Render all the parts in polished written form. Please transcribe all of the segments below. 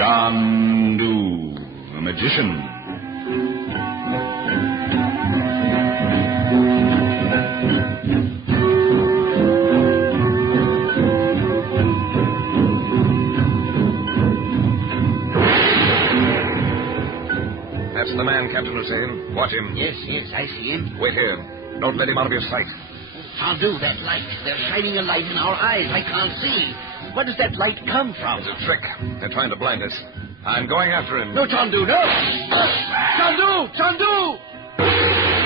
Chandu the Magician. That's the man, Captain Hussein. Watch him. Yes, I see him. Wait here. Don't let him out of your sight. Chandu, that light. They're shining a light in our eyes. I can't see. Where does that light come from? It's a trick. They're trying to blind us. I'm going after him. No, Chandu, no! Chandu! Chandu!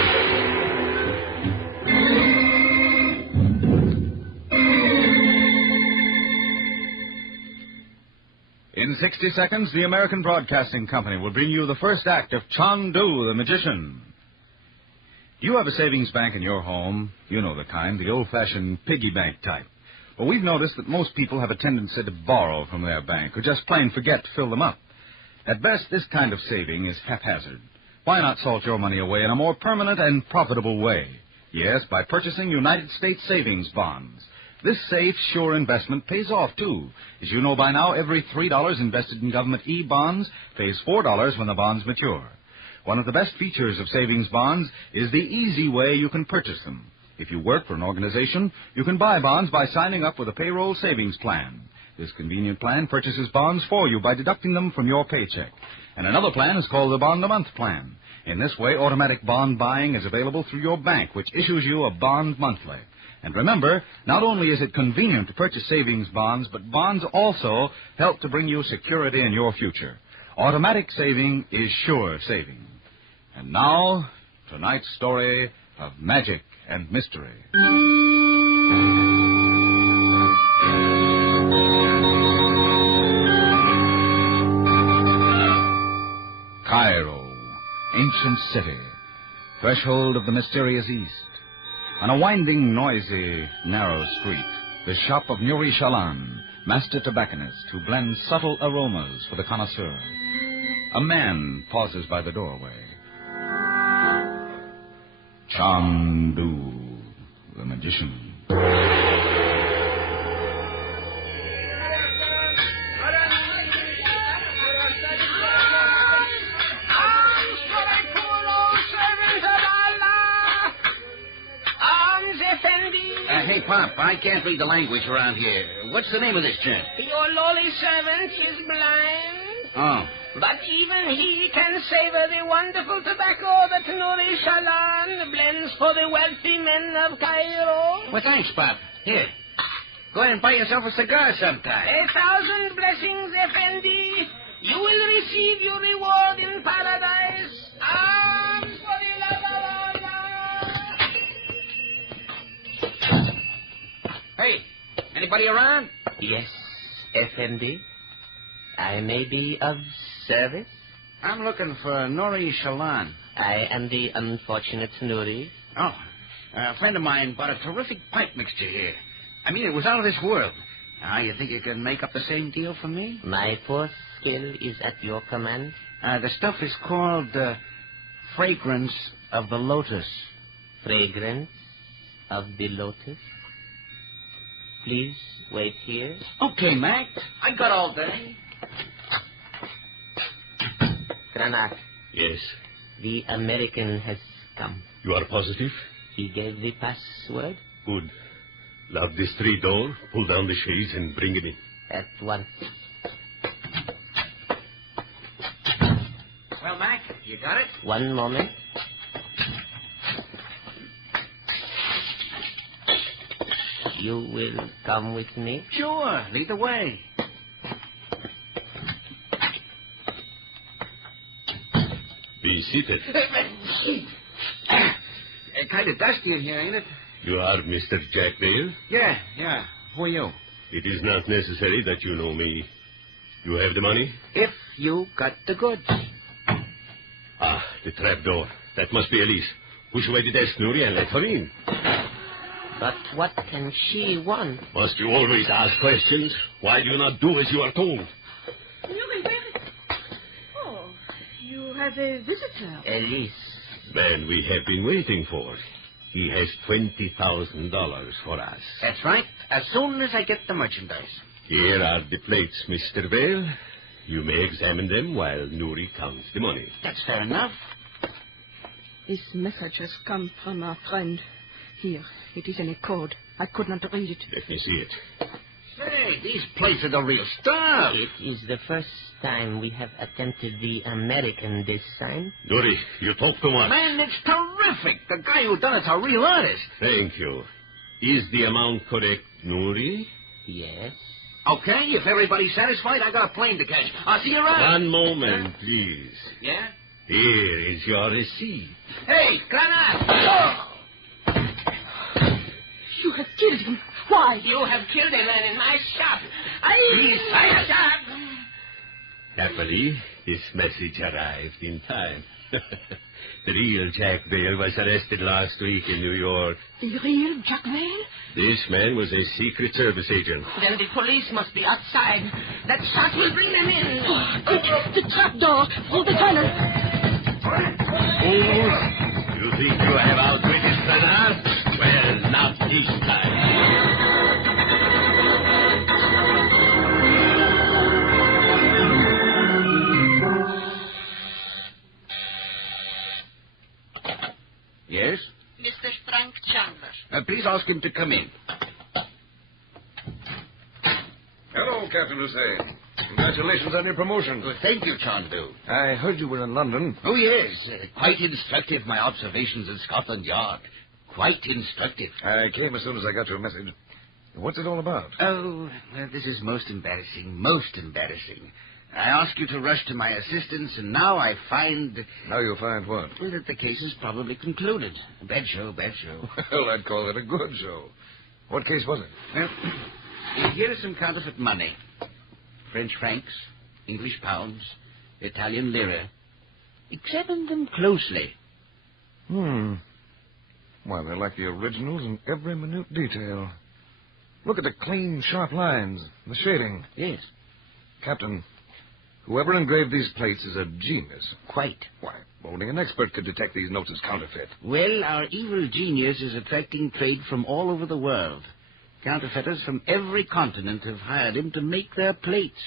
In 60 seconds, the American Broadcasting Company will bring you the first act of Chandu the Magician. Do you have a savings bank in your home? You know the kind, the old-fashioned piggy bank type. Well, we've noticed that most people have a tendency to borrow from their bank or just plain forget to fill them up. At best, this kind of saving is haphazard. Why not salt your money away in a more permanent and profitable way? Yes, by purchasing United States savings bonds. This safe, sure investment pays off, too. As you know by now, every $3 invested in government E-bonds pays $4 when the bonds mature. One of the best features of savings bonds is the easy way you can purchase them. If you work for an organization, you can buy bonds by signing up with a payroll savings plan. This convenient plan purchases bonds for you by deducting them from your paycheck. And another plan is called the bond-a-month plan. In this way, automatic bond buying is available through your bank, which issues you a bond monthly. And remember, not only is it convenient to purchase savings bonds, but bonds also help to bring you security in your future. Automatic saving is sure saving. And now, tonight's story of magic and mystery. Cairo, ancient city, threshold of the mysterious East. On a winding, noisy, narrow street, the shop of Nuri Shalan, master tobacconist who blends subtle aromas for the connoisseur. A man pauses by the doorway. Chandu the Magician. Hey, Pop, I can't read the language around here. What's the name of this gent? Your lowly servant is blind. Oh. But even he can savor the wonderful tobacco that Nuri Shalan blends for the wealthy men of Cairo. Well, thanks, Pop. Here. Go ahead and buy yourself a cigar sometime. 1,000 blessings, Effendi. You will receive your reward in paradise. Arms for the love of Allah. Hey, anybody around? Yes, Effendi. I may be of service. I'm looking for Nuri Shalan. I am the unfortunate Nuri. Oh, a friend of mine bought a terrific pipe mixture here. I mean, it was out of this world. Now, you think you can make up the same deal for me? My poor skill is at your command. The stuff is called Fragrance of the Lotus. Fragrance of the lotus? Please wait here. Okay, Mac. I got all day. Granat, Yes. the American has come. You are positive? He gave the password Good. Lock the street door, pull down the shades, and bring it in. at once. Well, Mac, you got it? One moment. You will come with me? Sure. Lead the way. Be seated. Kind of dusty in here, ain't it? You are Mr. Jack Dale? Yeah. Who are you? It is not necessary that you know me. You have the money? If you got the goods. Ah, the trap door. That must be Elise. Push away the desk, Nuri, and let her in. But what can she want? Must you always ask questions? Why do you not do as you are told? Oh, you have a visitor. Elise. Man we have been waiting for. He has $20,000 for us. That's right. As soon as I get the merchandise. Here are the plates, Mr. Vale. You may examine them while Nouri counts the money. That's fair enough. This message has come from our friend. Here, it is in a code. I could not read it. Let me see it. Say, these plates are the real stuff. It is the first time we have attempted the American design. Nouri, you talk too much. Man, it's terrific. The guy who done it's a real artist. Thank you. Is the amount correct, Nouri? Yes. Okay, if everybody's satisfied, I got a plane to catch. I'll see you around. One moment, please. Yeah? Here is your receipt. Hey, Granat! Oh! You have killed him. Why? You have killed a man in my shop. He's my shop. Happily, this message arrived in time. The real Jack Bale was arrested last week in New York. The real Jack Vale? This man was a Secret Service agent. Then the police must be outside. That shot will bring them in. Quick, the trapdoor. Through the tunnel. Fools! You think you have outwitted Bernard? Well, not this time. Yes? Mr. Frank Chandler. Please ask him to come in. Hello, Captain Hussein. Congratulations on your promotion. Well, thank you, Chandu. I heard you were in London. Oh, yes. Quite instructive, my observations at Scotland Yard. Quite instructive. I came as soon as I got your message. What's it all about? Oh, this is most embarrassing. Most embarrassing. I asked you to rush to my assistance, and now I find... Now you'll find what? Well, that the case is probably concluded. Bad show, bad show. Well, I'd call it a good show. What case was it? Well, here is some counterfeit money. French francs, English pounds, Italian lira. Examine them closely. Why, they're like the originals in every minute detail. Look at the clean, sharp lines, the shading. Yes. Captain, whoever engraved these plates is a genius. Quite. Why, only an expert could detect these notes as counterfeit. Well, our evil genius is attracting trade from all over the world. Counterfeiters from every continent have hired him to make their plates,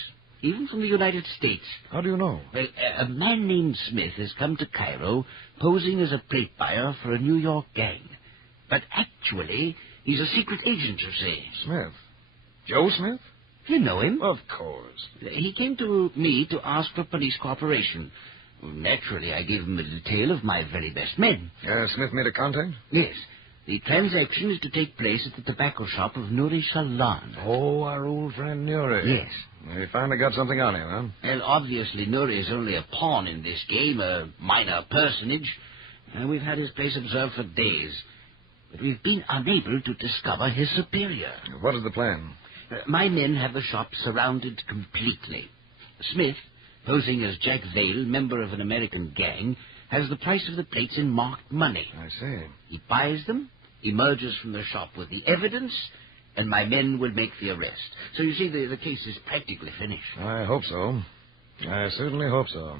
even from the United States. How do you know? Well, a man named Smith has come to Cairo posing as a plate buyer for a New York gang. But actually, he's a secret agent, you see. Smith? Joe Smith? You know him? Of course. He came to me to ask for police cooperation. Well, naturally, I gave him a detail of my very best men. Smith made a contact? Yes. The transaction is to take place at the tobacco shop of Nouri Salan. Oh, our old friend Nuri. Yes. He finally got something on him, huh? Well, obviously, Nouri is only a pawn in this game, a minor personage. We've had his place observed for days. But we've been unable to discover his superior. What is the plan? My men have the shop surrounded completely. Smith, posing as Jack Vale, member of an American gang, has the price of the plates in marked money. I see. He buys them, emerges from the shop with the evidence, and my men will make the arrest. So you see, the case is practically finished. I hope so. I certainly hope so.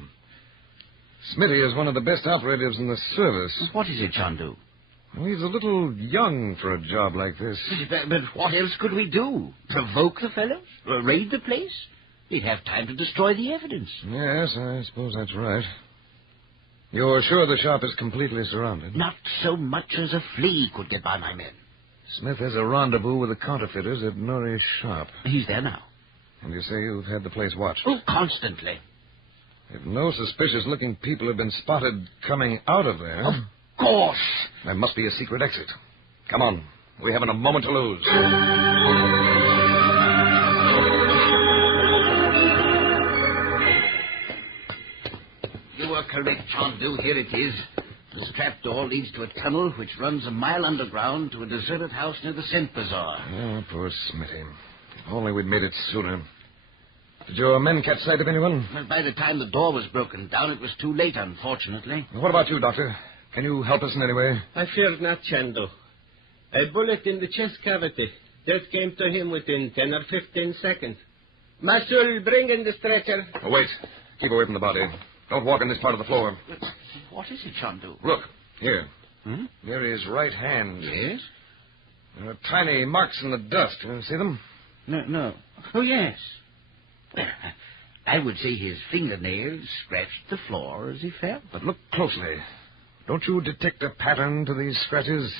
Smitty is one of the best operatives in the service. What is it, Chandu? Well, he's a little young for a job like this. But what else could we do? Provoke the fellows? Raid the place? He'd have time to destroy the evidence. Yes, I suppose that's right. You're sure the shop is completely surrounded? Not so much as a flea could get by my men. Smith has a rendezvous with the counterfeiters at Norrie's shop. He's there now. And you say you've had the place watched? Oh, constantly. If no suspicious-looking people have been spotted coming out of there... Of course. There must be a secret exit. Come on. We haven't a moment to lose. You are correct, Chandu. Here it is. This trapdoor leads to a tunnel which runs a mile underground to a deserted house near the Scent Bazaar. Oh, poor Smitty. If only we'd made it sooner. Did your men catch sight of anyone? Well, by the time the door was broken down, it was too late, unfortunately. What about you, Doctor? Can you help us in any way? I fear not, Chandu. A bullet in the chest cavity. Death came to him within 10 or 15 seconds. Marshal, bring in the stretcher. Oh, wait. Keep away from the body. Don't walk on this part of the floor. What is it, Chandu? Look, here. Hmm? Near his right hand. Yes? There are tiny marks in the dust. You see them? No. Oh, yes. I would say his fingernails scratched the floor as he fell. But look closely. Don't you detect a pattern to these scratches?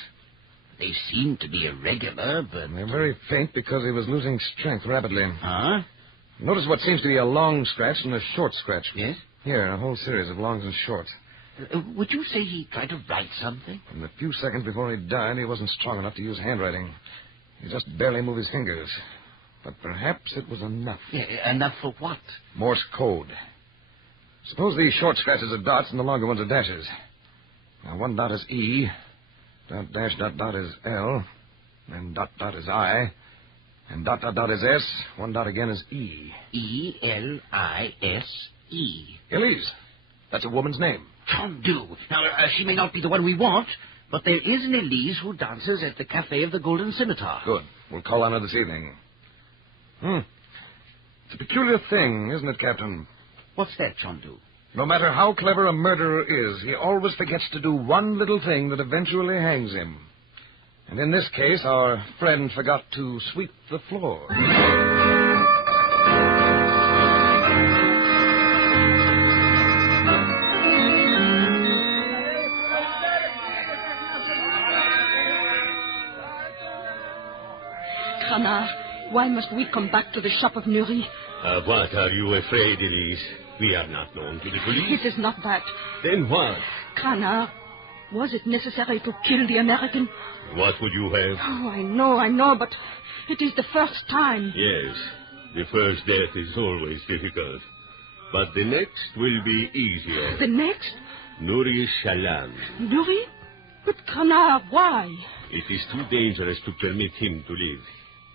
They seem to be irregular, but... They're very faint because he was losing strength rapidly. Huh? Notice what seems to be a long scratch and a short scratch. Yes? Here, a whole series of longs and shorts. Would you say he tried to write something? In the few seconds before he died, he wasn't strong enough to use handwriting. He just barely moved his fingers. But perhaps it was enough. Yeah, enough for what? Morse code. Suppose these short scratches are dots and the longer ones are dashes. Now, one dot is E, dot dash dot dot is L, and dot dot is I, and dot dot dot is S, one dot again is E. E-L-I-S-E. Elise. That's a woman's name. Chandu. Now, she may not be the one we want, but there is an Elise who dances at the Cafe of the Golden Scimitar. Good. We'll call on her this evening. It's a peculiar thing, isn't it, Captain? What's that, Chandu? No matter how clever a murderer is, he always forgets to do one little thing that eventually hangs him. And in this case, our friend forgot to sweep the floor. Canard, why must we come back to the shop of Nuri? What are you afraid, Elise? We are not known to the police. It is not that. Then what? Canard, was it necessary to kill the American? What would you have? Oh, I know, but it is the first time. Yes, the first death is always difficult. But the next will be easier. The next? Nuri Shalan. Nuri? But Canard, why? It is too dangerous to permit him to live.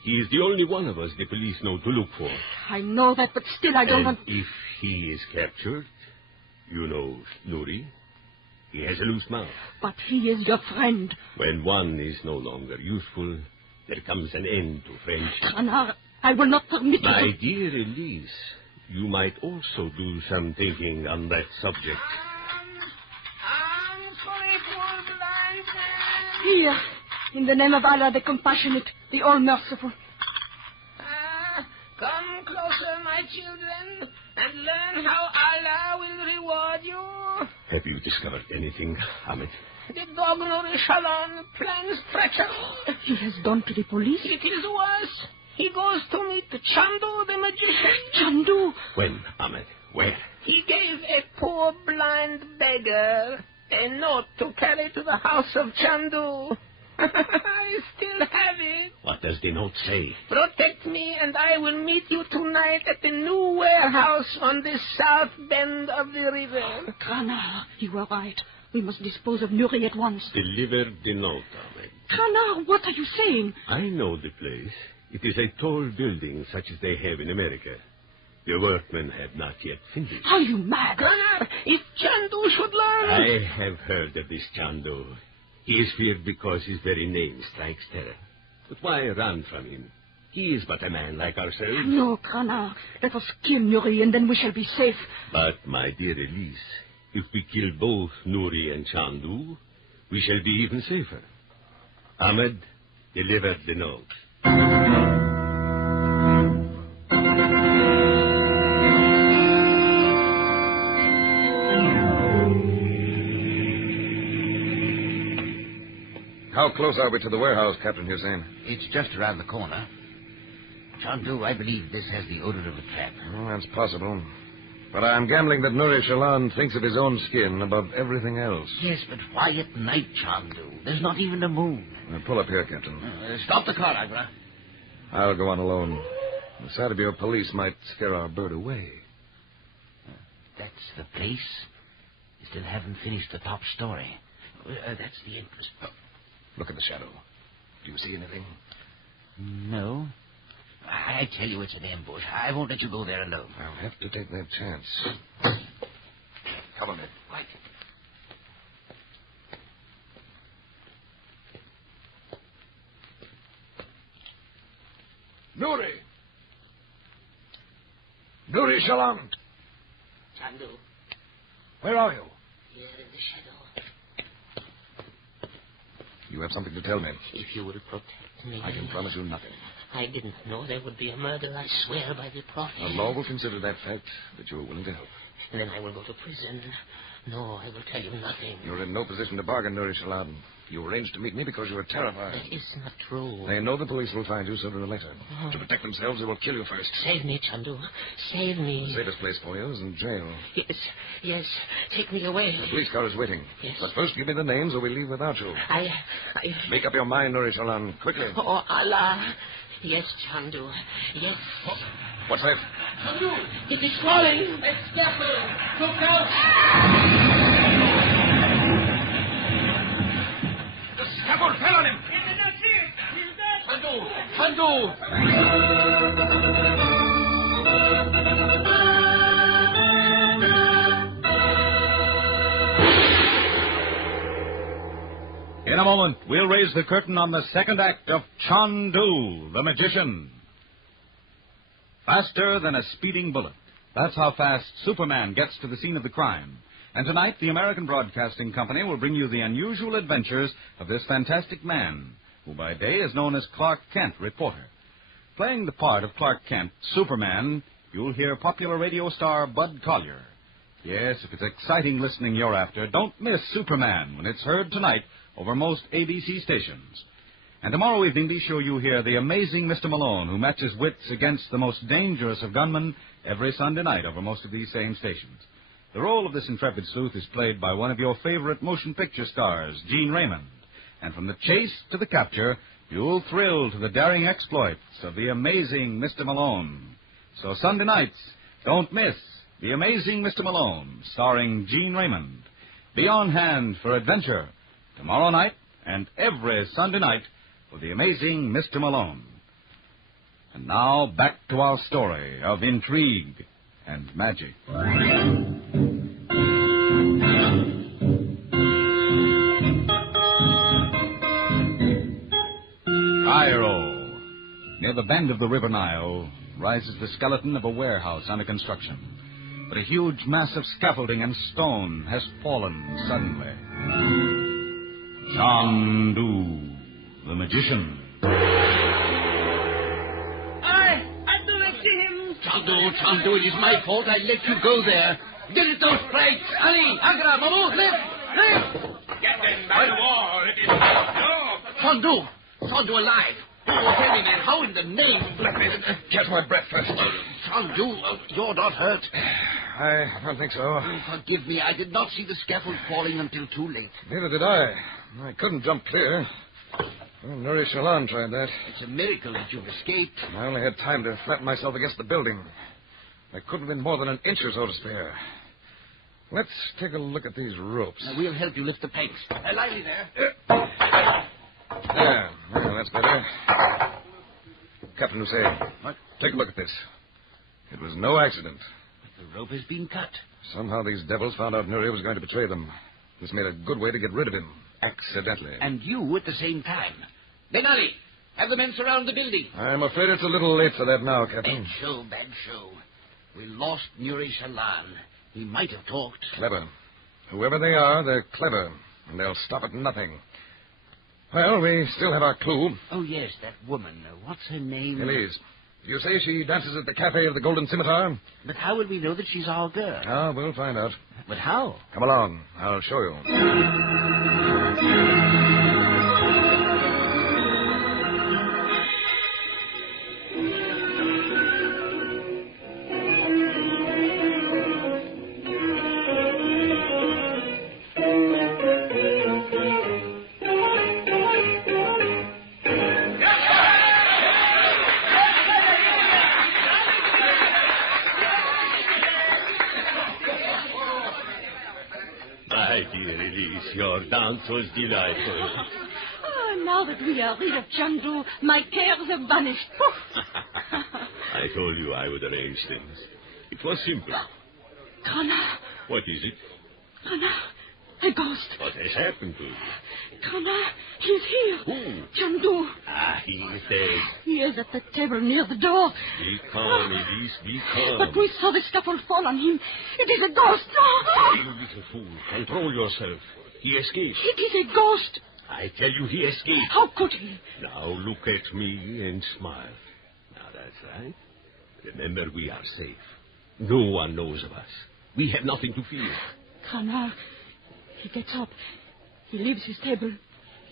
He is the only one of us the police know to look for. I know that, but still I don't And want... if he is captured, you know Nuri, he has a loose mouth. But he is your friend. When one is no longer useful, there comes an end to friendship. Canard, I will not permit you My to... dear Elise, you might also do some thinking on that subject. I'm sorry, poor blind man. Here, in the name of Allah, the compassionate, the all-merciful. Come closer, my children, and learn how Allah will reward you. Have you discovered anything, Ahmed? The dog Nuri Shalan plans treachery. He has gone to the police? It is worse. He goes to meet Chandu the Magician. Chandu! When, Ahmed? Where? He gave a poor blind beggar a note to carry to the house of Chandu. I still have it. What does the note say? Protect me, and I will meet you tonight at the new warehouse on the south bend of the river. Canard, you are right. We must dispose of Nuri at once. Deliver the note, Ahmed. Canard, what are you saying? I know the place. It is a tall building such as they have in America. The workmen have not yet finished. Are you mad? Gunnar, if Chandu should learn... I have heard of this Chandu. He is feared because his very name strikes terror. But why run from him? He is but a man like ourselves. No, Canard. Let us kill Nuri, and then we shall be safe. But, my dear Elise, if we kill both Nuri and Chandu, we shall be even safer. Ahmed, deliver the note. How close are we to the warehouse, Captain Hussein? It's just around the corner. Chandu, I believe this has the odor of a trap. Well, that's possible. But I'm gambling that Nuri Shalan thinks of his own skin above everything else. Yes, but why at night, Chandu? There's not even a moon. Now, pull up here, Captain. Stop the car, Agra. I'll go on alone. The sight of your police might scare our bird away. That's the place. You still haven't finished the top story. That's the entrance. Look at the shadow. Do you see anything? No. I tell you it's an ambush. I won't let you go there alone. I'll have to take that chance. Come on, Ed. Right. Nuri! Nuri Shalan! Chandu, Where are you? here in the shadow. You have something to tell me. If you will protect me... I can promise you nothing. I didn't know there would be a murder, I swear by the prophet. The law will consider that fact, that you are willing to help. And then I will go to prison. No, I will tell you nothing. You're in no position to bargain, Nuri Shalan. You arranged to meet me because you were terrified. That is not true. They know the police will find you sooner or later. Oh. To protect themselves, they will kill you first. Save me, Chandu. Save me. The safest place for you is in jail. Yes. Take me away. The police car is waiting. Yes. But first give me the names or we leave without you. I... Make up your mind, Nuri Shalan. Quickly. Oh, Allah. Yes, Chandu. Yes. Oh, what's that? Chandu! It is falling! It's careful! Look out! The scaffold fell on him! He did not see it! He's dead! Chandu! In a moment, we'll raise the curtain on the second act of Chandu the Magician. Faster than a speeding bullet. That's how fast Superman gets to the scene of the crime. And tonight, the American Broadcasting Company will bring you the unusual adventures of this fantastic man, who by day is known as Clark Kent, reporter. Playing the part of Clark Kent, Superman, you'll hear popular radio star Bud Collyer. Yes, if it's exciting listening you're after, don't miss Superman when it's heard tonight over most ABC stations. And tomorrow evening, be sure you hear the amazing Mr. Malone, who matches wits against the most dangerous of gunmen every Sunday night over most of these same stations. The role of this intrepid sleuth is played by one of your favorite motion picture stars, Gene Raymond. And from the chase to the capture, you'll thrill to the daring exploits of the amazing Mr. Malone. So Sunday nights, don't miss The Amazing Mr. Malone, starring Gene Raymond. Be on hand for adventure tomorrow night and every Sunday night for The Amazing Mr. Malone. And now, back to our story of intrigue and magic. Cairo. Near the bend of the River Nile rises the skeleton of a warehouse under construction. But a huge mass of scaffolding and stone has fallen suddenly. Chandu the Magician. I do not see him. Chandu, it is my fault. I let you go there. Get it those straight. Ali, Agra, Mahmoud, lift. Get them by the wall. It is no. Chandu alive. Oh, tell me, man, how in the name... Let me catch my breath first. Chandu, you're not hurt. I don't think so. Forgive me, I did not see the scaffold falling until too late. Neither did I. I couldn't jump clear. Well, Nuri Shalan tried that. It's a miracle that you've escaped. I only had time to flatten myself against the building. There couldn't have been more than an inch or so to spare. Let's take a look at these ropes. Now, we'll help you lift the pegs. Lively there. There, that's better. Captain Hussein. What? Take a look at this. It was no accident. The rope has been cut. Somehow these devils found out Nuri was going to betray them. This made a good way to get rid of him. Accidentally. And you at the same time. Ben Ali, have the men surround the building. I'm afraid it's a little late for that now, Captain. Bad show. We lost Nuri Shalan. He might have talked. Clever. Whoever they are, they're clever. And they'll stop at nothing. Well, we still have our clue. Oh, yes, that woman. What's her name? Elise. You say she dances at the Cafe of the Golden Scimitar? But how will we know that she's our girl? Ah, we'll find out. But how? Come along. I'll show you. My dear Elise, your dance was delightful. Now that we are rid of Chandu, my cares are vanished. I told you I would arrange things. It was simple. Kana, What is it? a ghost. What has happened to you? Kana, he's here. Who? Chandu. Ah, he is dead. He is at the table near the door. Be calm, Elise, be calm. But we saw the scaffold fall on him. It is a ghost. You little fool, control yourself. He escaped. It is a ghost. I tell you, he escaped. How could he? Now look at me and smile. That's right. Remember, we are safe. No one knows of us. We have nothing to fear. Cranard, he gets up. He leaves his table.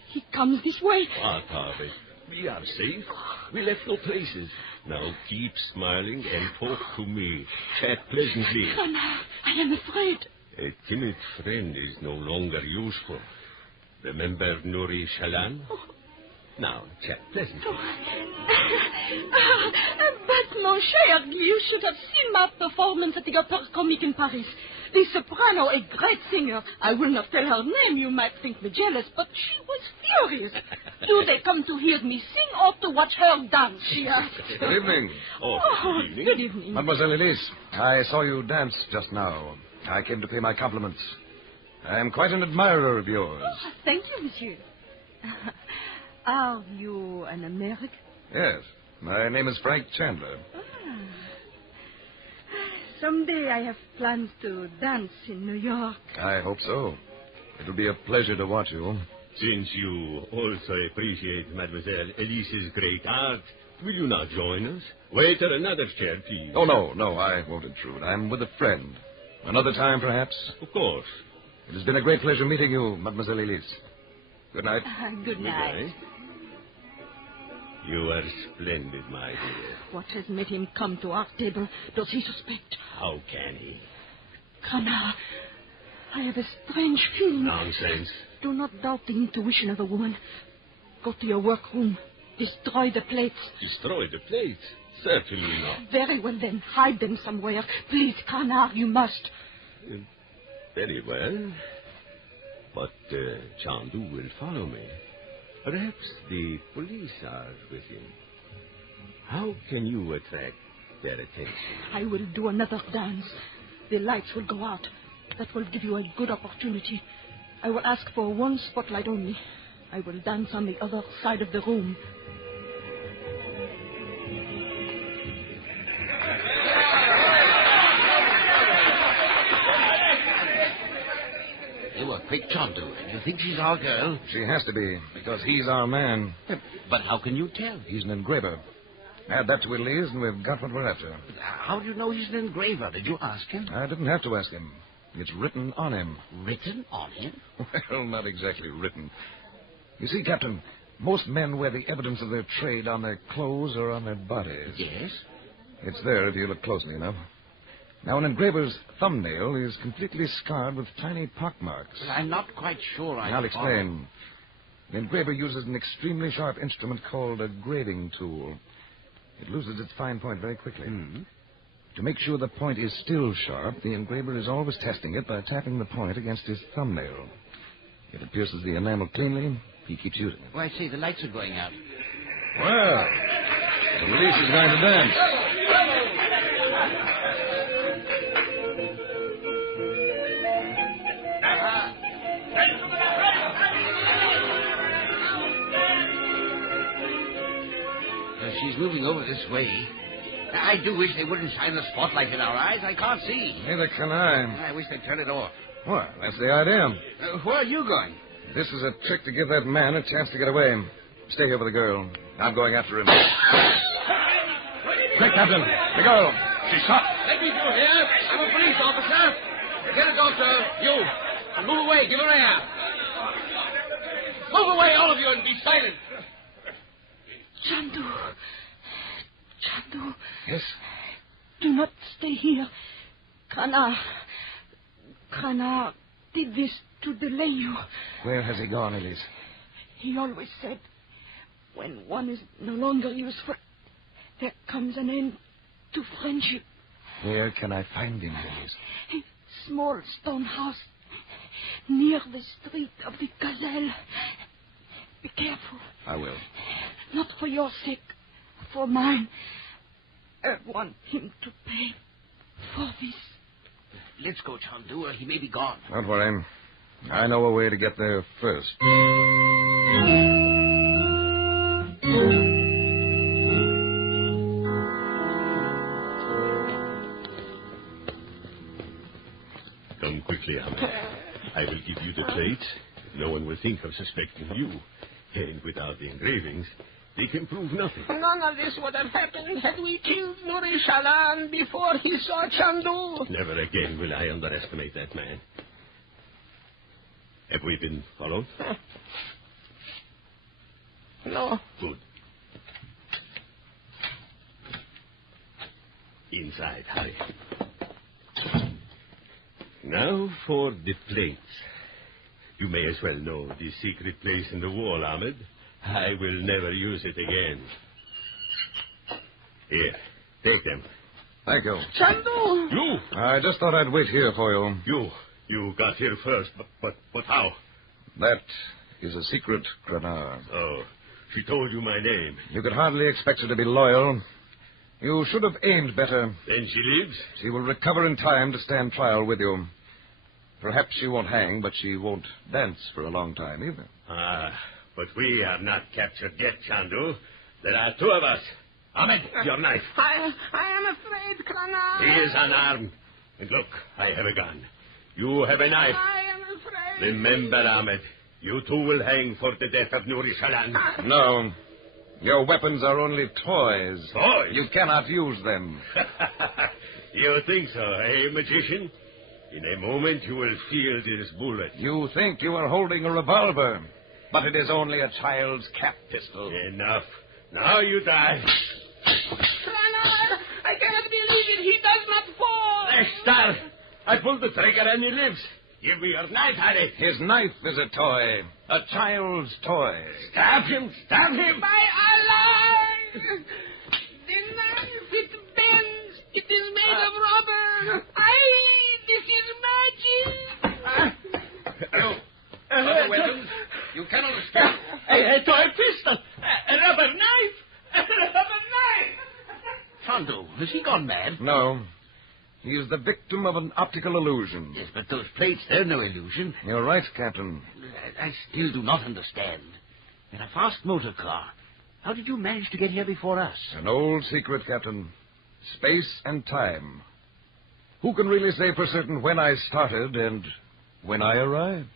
He comes this way. What of it? We are safe. We left no traces. Now keep smiling and talk to me. Chat pleasantly. Cranard, I am afraid. A timid friend is no longer useful. Remember Nouri Shalan? Now, chat pleasantly. But, mon cher, you should have seen my performance at the Opera Comique in Paris. The soprano, a great singer. I will not tell her name. You might think me jealous, but she was furious. Do they come to hear me sing or to watch her dance? She asked. Good evening. Oh, good evening. Good evening. Mademoiselle Elise, I saw you dance just now. I came to pay my compliments. I am quite an admirer of yours. Oh, thank you, monsieur. Are you an American? Yes. My name is Frank Chandler. Someday I have plans to dance in New York. I hope so. It will be a pleasure to watch you. Since you also appreciate Mademoiselle Elise's great art, will you not join us? Waiter, another chair, please. Oh, no, I won't intrude. I'm with a friend. Another time, perhaps? Of course. It has been a great pleasure meeting you, Mademoiselle Elise. Good night. Good night. You are splendid, my dear. What has made him come to our table? Does he suspect? How can he? Cranard, I have a strange feeling. Nonsense. Do not doubt the intuition of a woman. Go to your workroom. Destroy the plates. Destroy the plates? Certainly not. Very well, then. Hide them somewhere. Please, Cranard, you must. Very well. But Chandu will follow me. Perhaps the police are with him. How can you attract their attention? I will do another dance. The lights will go out. That will give you a good opportunity. I will ask for one spotlight only. I will dance on the other side of the room. You were quick, Chandu. You think she's our girl? She has to be, because he's our man. But how can you tell? He's an engraver. Add that to Elise, and we've got what we're after. How do you know he's an engraver? Did you ask him? I didn't have to ask him. It's written on him. Written on him? Well, not exactly written. You see, Captain, most men wear the evidence of their trade on their clothes or on their bodies. Yes? It's there if you look closely enough. Now, an engraver's thumbnail is completely scarred with tiny pockmarks. Well, I'm not quite sure I'll explain. The engraver uses an extremely sharp instrument called a grading tool. It loses its fine point very quickly. Mm-hmm. To make sure the point is still sharp, the engraver is always testing it by tapping the point against his thumbnail. If it pierces the enamel cleanly, he keeps using it. Oh, I see. The lights are going out. Well, the police is going to dance. She's moving over this way. I do wish they wouldn't shine the spotlight in our eyes. I can't see. Neither can I. I wish they'd turn it off. Well, that's the idea. Where are you going? This is a trick to give that man a chance to get away. Stay here with the girl. I'm going after him. Quick, Captain. The girl. She's shot. Let me through here. I'm a police officer. Get a doctor. You. And move away. Give her air. Move away, all of you, and be silent. Chandu. Yes? Do not stay here. Cranard did this to delay you. Where has he gone, Elise? He always said, when one is no longer useful, there comes an end to friendship. Where can I find him, Elise? A small stone house near the street of the Gazelle. Be careful. I will. Not for your sake, for mine. I want him to pay for this. Let's go, Chandu, or he may be gone. Don't worry. I know a way to get there first. Come quickly, Ahmed. I will give you the plate. No one will think of suspecting you. And without the engravings, They can prove nothing. None of this would have happened had we killed Nuri Shalan before he saw Chandu. Never again will I underestimate that man. Have we been followed? No. Good. Inside, hurry. Now for the plates. You may as well know the secret place in the wall, Ahmed. I will never use it again. Here, take them. Thank you. Chandu! You! I just thought I'd wait here for you. You got here first, but how? That is a secret, Granar. Oh, she told you my name. You could hardly expect her to be loyal. You should have aimed better. Then she lives? She will recover in time to stand trial with you. Perhaps she won't hang, but she won't dance for a long time either. But we have not captured yet, Chandu. There are two of us. Ahmed, your knife. I am afraid, Kranar. He is unarmed. And look, I have a gun. You have a knife. I am afraid. Remember, Ahmed, you too will hang for the death of Nuri Shalan. No. Your weapons are only toys. Toys? You cannot use them. You think so, eh, magician? In a moment you will feel this bullet. You think you are holding a revolver, but it is only a child's cap pistol. Enough. Now you die. Kranar, I cannot believe it. He does not fall. Star, I pulled the trigger and he lives. Give me your knife, Harry. His knife is a toy. A child's toy. Stab him! Stab him! By Allah! The knife, it bends. It is made of rubber. This is magic. Other weapons? You cannot escape. A toy pistol. A rubber knife. A rubber knife. Chandu, has he gone mad? No. He is the victim of an optical illusion. Yes, but those plates, they're no illusion. You're right, Captain. I still do not understand. In a fast motor car, how did you manage to get here before us? An old secret, Captain. Space and time. Who can really say for certain when I started and when I arrived?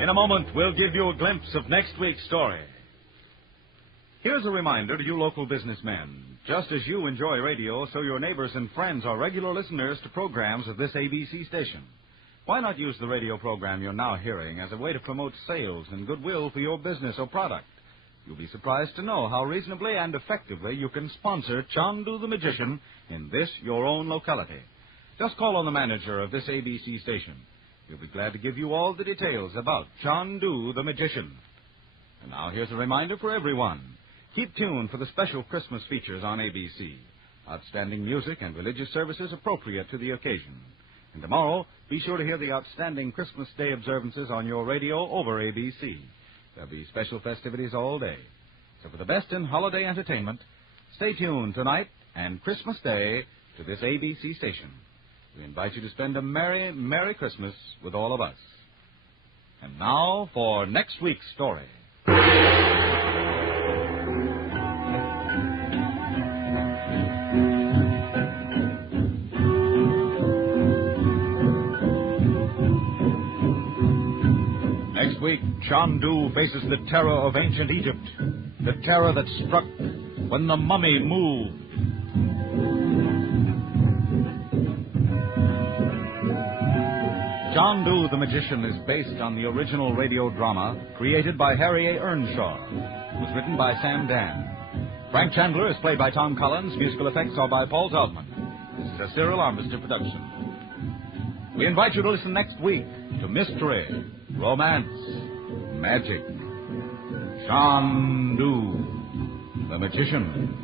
In a moment, we'll give you a glimpse of next week's story. Here's a reminder to you local businessmen. Just as you enjoy radio, so your neighbors and friends are regular listeners to programs of this ABC station. Why not use the radio program you're now hearing as a way to promote sales and goodwill for your business or product? You'll be surprised to know how reasonably and effectively you can sponsor Chandu the Magician in this, your own locality. Just call on the manager of this ABC station. He'll be glad to give you all the details about Chandu the Magician. And now here's a reminder for everyone. Keep tuned for the special Christmas features on ABC. Outstanding music and religious services appropriate to the occasion. And tomorrow, be sure to hear the outstanding Christmas Day observances on your radio over ABC. There'll be special festivities all day. So for the best in holiday entertainment, stay tuned tonight and Christmas Day to this ABC station. We invite you to spend a merry, merry Christmas with all of us. And now for next week's story. Next week, Chandu faces the terror of ancient Egypt, the terror that struck when the mummy moved. Chandu the Magician is based on the original radio drama created by Harry A. Earnshaw. It was written by Sam Dan. Frank Chandler is played by Tom Collins. Musical effects are by Paul Taubman. This is a Cyril Armister production. We invite you to listen next week to mystery, romance, magic. Chandu the Magician.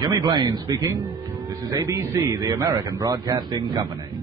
Jimmy Blaine speaking. This is ABC, the American Broadcasting Company.